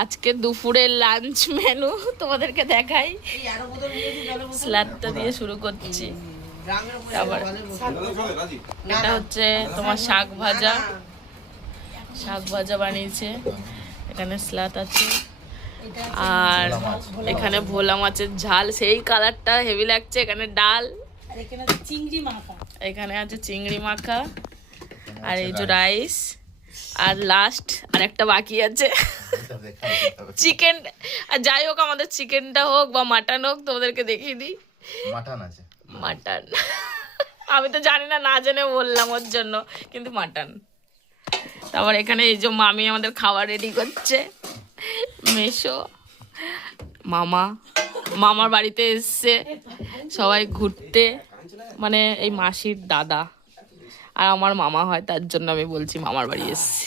আজকে দুপুরের lunch menu তোমাদেরকে দেখাই। স্যালাডটা দিয়ে শুরু করছি। তারপর এটা হচ্ছে তোমার শাক ভাজা বানিয়েছে, এখানে স্যালাড আছে, আর এখানে ভোলা মাছের ঝাল, সেই কালারটা হেভি লাগছে। এখানে ডাল, এখানে আছে চিংড়ি মাখা, আর এই যে রাইস, আর লাস্ট আর একটা বাকি আছে চিকেন। আর যাই হোক, আমাদের চিকেনটা হোক বা মাটন হোক তোমাদেরকে দেখিয়ে দিই। মাটন আছে, মাটন আমি তো জানি না, না জেনে বললাম ওর জন্য, কিন্তু মাটন। তারপর এখানে এই যে মামি আমাদের খাবার রেডি করছে, মেশো মামার বাড়িতে এসছে সবাই ঘুরতে, মানে এই মাসির দাদা আর আমার মামা হয়, তার জন্য আমি বলছি মামার বাড়ি এসছি।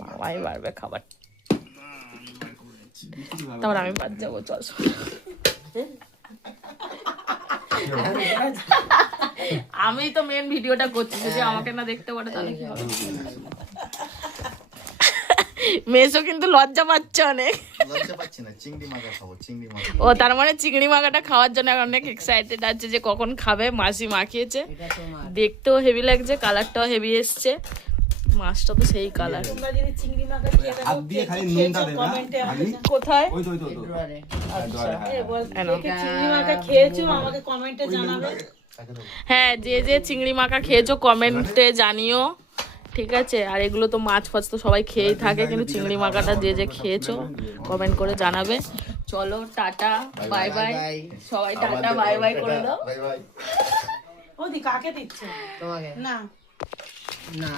মামাই বাড়বে খাবার। তারপর আমি বাদ যাবো, চল। আমি তো মেন ভিডিওটা করছি, যদি আমাকে না দেখতে পারে তাহলে কি হবে। মেসো কিন্তু লজ্জা পাচ্ছে অনেক। ও তার মানে চিংড়ি মাখাটা খাওয়ার জন্য অনেক এক্সাইটেড আছে, যে কখন খাবে। মাসি মাখিয়েছে, দেখতেও হেভি লাগছে, কালারটাও হেভি এসছে। মাছটা তো সেই কালার। কোথায়? হ্যাঁ, যে যে চিংড়ি মাখা খেয়েছো কমেন্টে জানিও, ঠিক আছে? আর এগুলো তো মাছ ফাছ তো সবাই খেয়েই থাকে, কিন্তু চিংড়ি মাখাটা যে যে খেয়েছো কমেন্ট করে জানাবে। চলো, টাটা বাই বাই সবাই, টাটা বাই বাই করে দাও। কাকে দিচ্ছে? তোমাকে না না।